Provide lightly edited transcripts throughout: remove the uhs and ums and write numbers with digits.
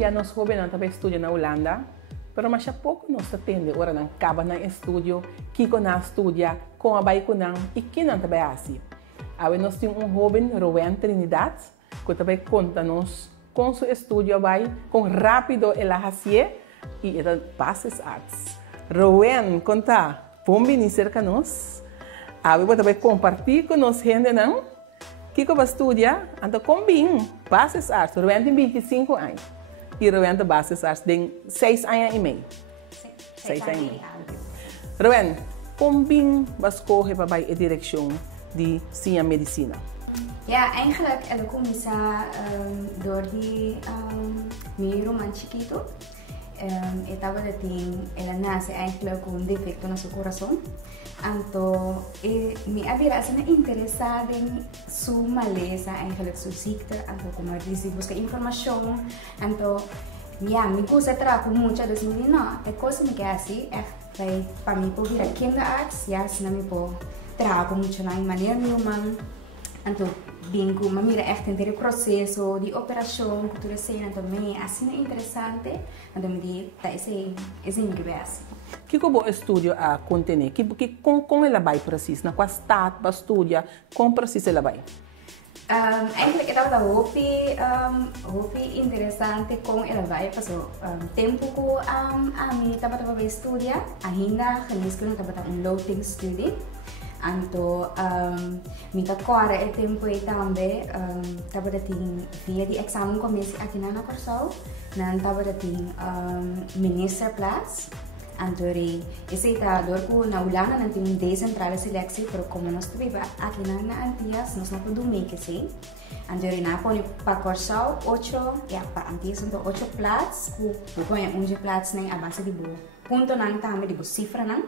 Ya nos jóvenes também estudam na Holanda, pero mas pouco nos atende. Ora não acaba no estúdio, que na estudia, com a baia e que não também assim. Aí nós temos jovem, Rowan Trinidad, que também conta-nos com seu estúdio vai, com rápido ela fazia e era Bases Arts. Rowan, conta, vamos vir cerca nós. Aí eu também compartilhar com nós gente não. Que vai estudar, então combina Bases Arts. Rowan tem 25 anos. E Rowan tem Bases Arts tem 6 anos e meio. 6 anos e meio. Rowan, combina vai escolher para a direção de ciência medicina. Ja, eigenlijk ela começa door die meu irmão chiquito. Estava de ter, ela nasce eigenlijk com defeito no seu coração. Então, me havia assim interessada em sua maleza, eigenlijk sua ziekte. Então, como eu disse, buscar informação. Então, ja, me gusta trabalhar muito, dus me não, é coisa me quer assim, é para mim por vir a kinderarts, ja, se não me por trabalhar muito na maneira nenhuma. Então, bem que me mira echt inteiro processo de operação, que tudo assim, também assim é interessante. Então, me diz, tá esse ingresso. Que como estúdio a contener? Que com ela vai preciso? Na qual estado para estudar, como precisa ela vai? Eigenlijk estava hopi interessante com ela vai, passou tempo que a mim estava para estudar, ainda geneeskunde estava loading studie. Então, minha cora é tempo aí também, estava via de exame comecei aqui na Corsal, não estava ministerplaats. Então, esse estador que na Holanda não tem decentrale seleção, mas como nós vivemos aqui na Antillas, nós não podemos que sim. Então, na pone para Corsal 8 e para Antillas então 8 plaats, que põe 11 plaats na base de boa. Ponto não também de boa cifra não.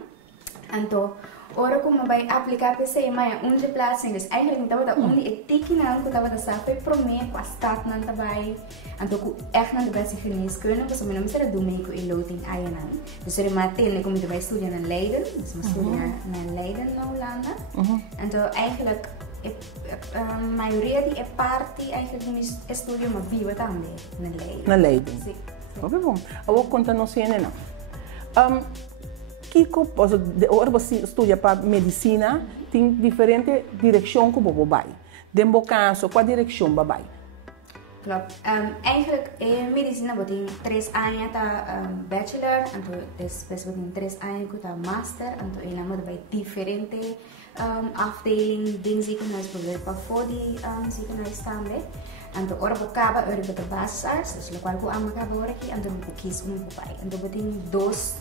Então, ora como vai aplicar PC mas 11 plaats então eigenlijk estava da onde etiki não que estava da sabe promê com a start não também. Então, que echt não deve ser geneeskunde, porque eu não sei do meio que loading aí não. Dus eu matei como vai estudar na Leiden, dus eu estudar na Leiden na Holanda. Então, eigenlijk a maioria de parte eigenlijk do estudo mas vive também na Leiden. Na Leiden. Sim. Ok, bom. Eu vou contar não sei não. Que você estuda para medicina tem diferente direção que você vai. Dentro do caso, qual direção você vai? Klopt. Eigenlijk in medicina wordt in 3 anos bachelor, então depois wordt in 3 anos que master, então ela moet bij diferente afdeling dingen ziekenhuis bijvoorbeeld para voor die ziekenhuis staan bij. Então ora acaba ora de basisarts, dus local que ama acaba ora aqui, então eu quis pai. Então tem duas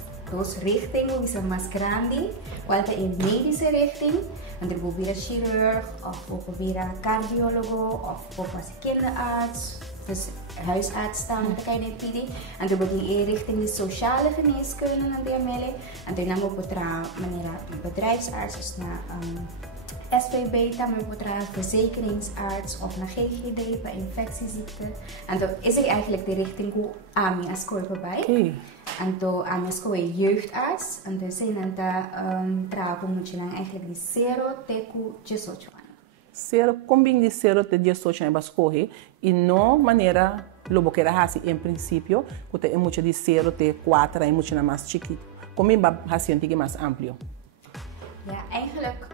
richtingen, die zijn mais grande, qual é a medische richting, então vou virar chirurg, of vou virar cardiólogo, of vou fazer kinderarts, dus huisarts staan met elkaar in het en dan wordt in richting de sociale geneeskunde en dergelijke, en dan hebben we manier bedrijfsarts, dus naar SVB, dan hebben we verzekeringsarts of naar GGD bij infectieziekten. En dan is er eigenlijk de richting hoe AMI als corpo bij. En dan AMI als corpo jeugdarts. En dan zijn het trago moet je dan eigenlijk die 0 teku 18 Zero, combina de 0 até 18 anos para correr e não maneira lobo que era assim em princípio, que é muito de 0 até 4 é muito mais chiquito. Como é assim que é mais amplo? Ja, eigenlijk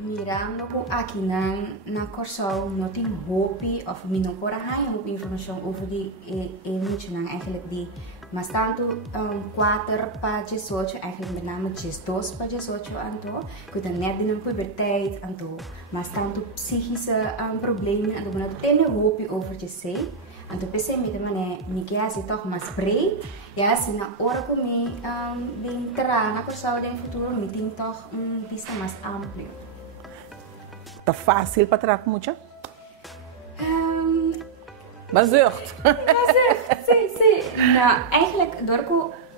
mirando hoe aqui na Corsal não tem hopi of minor por aí hopi informação over die moet je eigenlijk die mas tanto 4 para 18 eigenlijk met name 2 para 18 anto que dan net in een puberteit anto mas tanto psychische problemen anto maar dat ene hopi over te say anto pensei met de mané me que assim toch mais breed ja assim na hora que me entrar na Corsal de futuro me tem toch vista mais amplo. Tá fácil para trabalhar muito? Bazucht. Sim. Nou, eigenlijk door que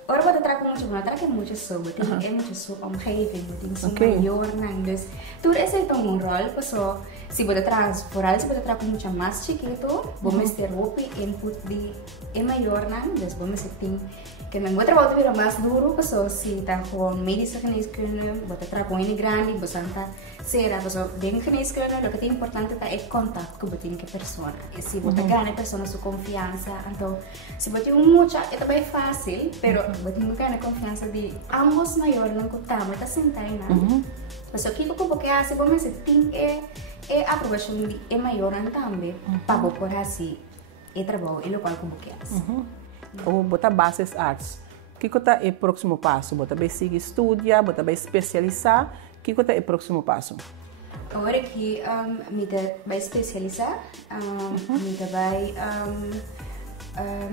ora wat trabalhar muito, mas trabalhar muito sobre, tem muito sobre omgeving, tem sobre maior, dus tudo esse é um rol, pessoal. Se você traz, por aí, se você traz muito mais chiquito, vamos ter roupa input de é maior, né? Dus vamos ter que me vou trabalhar também mais duro, pessoa se está com medicina geneeskunde, você trabalha com ele grande, você está será, pessoa dentro geneeskunde, o que é importante é o contato com a pessoa. E se você ganha a pessoa sua confiança, então se você tem muito, é também fácil, mas você não ganha a confiança de ambos maiores não contamos, está sentado, né? Pessoa que você quer se você tem a aprovação é maior também, para você assim, é trabalho, é o qual você quer. Ou botar bases artes. O que é o próximo passo? Botar vai seguir estudar, botar vai especializar. O que é o próximo passo? Agora que me vai especializar, me vai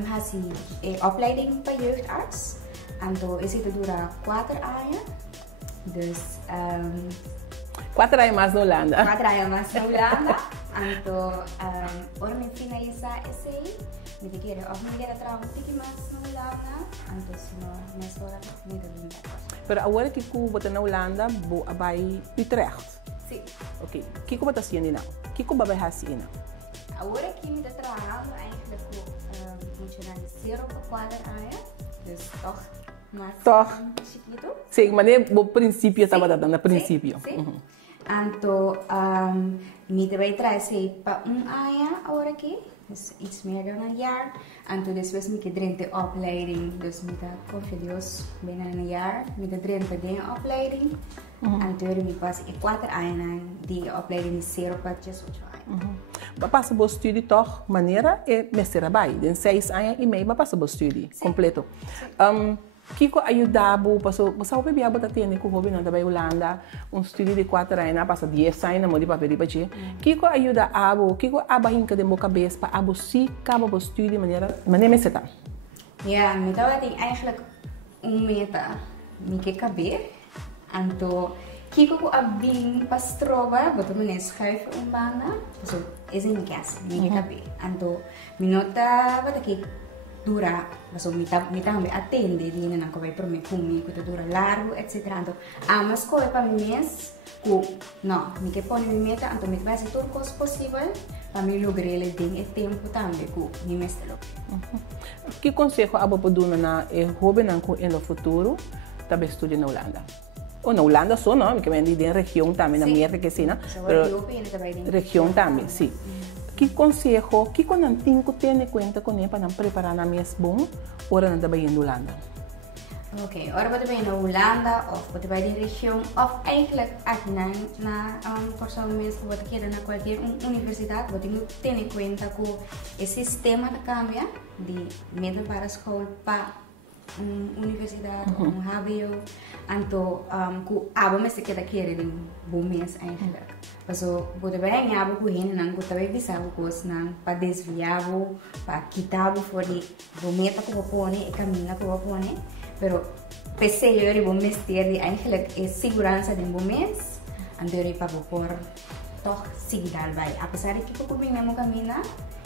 fazer opleiding para jeugdarts. Então, isso dura 4 anos. Dus, 4 anos mais na Holanda. 4 anos mais na Holanda. Então, para me finalizar esse aí, me quero trabalhar um pouquinho mais na Holanda, então se não nessa hora me dá bem. Pero agora que você está na Holanda, você vai Utrecht. Sim. Ok. O que você está fazendo não? O que você vai fazer não? Agora que me está trabalhando, ainda com funcionário 0 para 4 anos, então mais chiquito. Sim, mas no princípio estava dando, no princípio. Sim. Então, me vai trazer para ano agora aqui. Dus iets meer dan een jaar. En toen dus was ik gedreven de opleiding. Dus met Confideus binnen een jaar. Met de dreven de opleiding. En toen heb ik pas 4 jaar die opleiding is 0 para 18 anos. Passa por estudie toch maneira é mestre trabalho. Den 6 anos e meio passa por estudie completo. Kiko ajudava, passou, você sabe bem a tendo com o Robin na Holanda, estudo de 4 anos, passa 10 anos, mas de papel para ti. Kiko ajuda abo, Kiko abahinca de boca cabeça para abo se acaba o estudo de maneira meseta. Ja, met dat ding eigenlijk meta, me que caber. Então, Kiko ko abing pastrova, boto me schrijf bana, so is in gas, me que caber. Então, minota bata que dura, so mi tambe attende di non come per me come che dura largo etc. Anto amas co para mi mes ku no mi che pone mi meta anto mi faz tudo cos possível para mi lograre ding e tempo tambe ku mi mestelo. Que conselho abo poduna na jovem com no futuro tabe estudia na Holanda? Ou na Holanda só não, porque vem de região também na minha que sim, pero região também, sim. Que conselho, que quando não tem que ter em conta com ele para não preparar na minha bom, ora não trabalhar na Holanda? Ok, ora você vai na Holanda of você vai na região of eigenlijk aqui na persoonlijk que você quer na qualquer universidade, você tem que ter em conta que o sistema cambia de middel para escola para universidade, HBO, então que abo mas que quer de bom mês eigenlijk. Paso você vai ganhar algo com ele, não você vai visar o coisa não para desviar para quitar o fora do meta que você põe e caminho que você põe, pero pese eu vou mestre de eigenlijk segurança de bom mês, andei para por toch seguir vai, apesar de que você mesmo caminha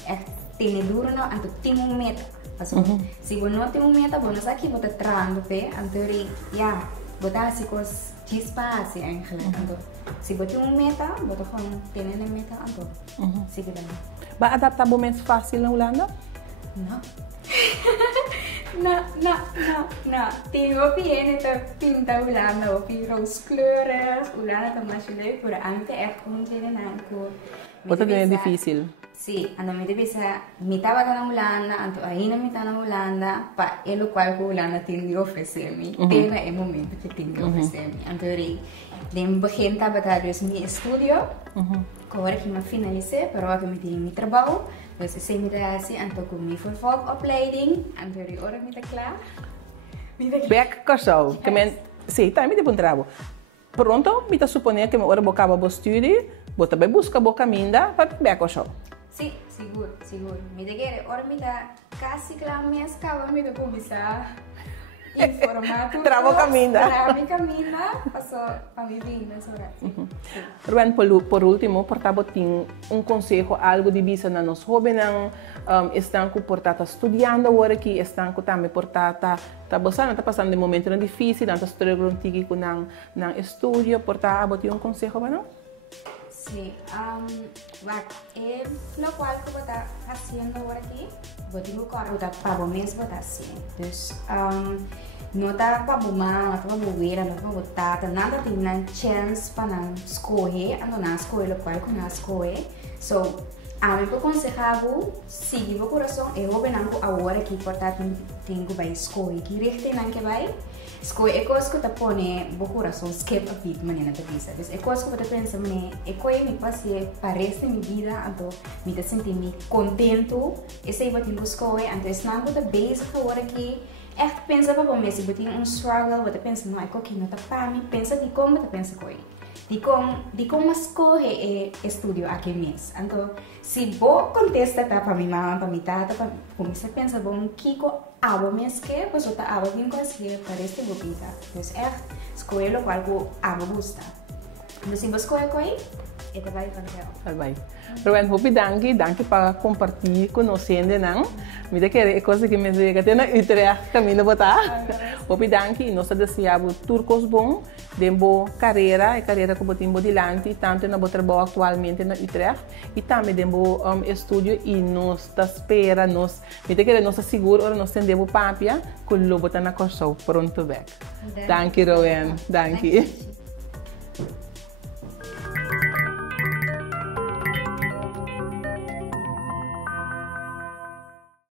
é tem duro não, então tem meta. Paso se você não tem meta, você aqui você trando pé, andei já botar assim coisas espaço eigenlijk. Então, se você tem meta, você gewoon tem uma meta, então, siga daí. Vai adaptar momentos fácil na Holanda? Não. não. Tem opinião para pintar Holanda, opiniões kleuren, Holanda tá mais leuk, por ante é como tem nanco. Outra é difícil. Sim, então me deve ser, me estava na Holanda, então ainda me está na Holanda, para ele qual que Holanda tem de oferecer-me, tem é momento que tem de oferecer-me. Então eu begin estava a dus meu estudo, agora que me finalizei, para agora que me tenho meu trabalho, dus eu me dá assim, então com minha vervolgopleiding, então eu agora me está claro. Back casal, que men, sim, tá me de bom trabalho. Pronto, me está supondo que agora vou acabar o estudo, vou também buscar o caminho para back casal. Sim, seguro. Me quer, agora me dá quase que a minha escala me vai começar a informar tudo. Trava o caminho. Passou para me vir nessa hora. Ruben, por último, portava conselho, algo de vista na nos jovens, estão portata estudando agora que estão também portata tá passando de momento difícil, tanto estudo com na estudo, portava conselho para não? Sim, lo cual que está haciendo ahora aquí, botinho corre, uta para o mês botar assim. Dus, não tá para bumar, não tá para mover, não tá para botar, nada tem na chance para não escolher, ando na escolha, qual que não escolher. So, a mim aconselhava seguir o coração, eu vou ver a hora que portanto tenho que vai escolher, que rete não que vai. Escolher é coisa que tá põe o coração skip a bit maneira de pensar. É coisa que eu penso me, é coisa me passe parece minha vida, então me tá sentindo contento. Esse aí vai ter que escolher, então esse não é base que hora que echt pensa para mim, se botar struggle, você pensa não é que não tá para mim, pensa de como você pensa coisa. De como escolher estudo aqui mês. Então, se vou contestar para minha mãe, para minha tata, para começar a pensar, bom, que abo mês que, pois outra abo vem com assim, parece que vou pintar. Então, escolher o qual eu abo gosta. Então, se você escolher coisa, это vai fazer. Tá bem. Rowan, hopi danke para compartilhar conhecendo não. Me dá que é coisa que me diga até na Utrecht caminho botar. Hopi danke e nós desejamos turcos bom, dembo carreira que botimos dilante tanto na trabalho atualmente na Utrecht e também dembo estudo e nós tá espera nós me dá que nós seguro ora nós tendemos papia com lo botar na corso pronto back. Danke Rowan, danke.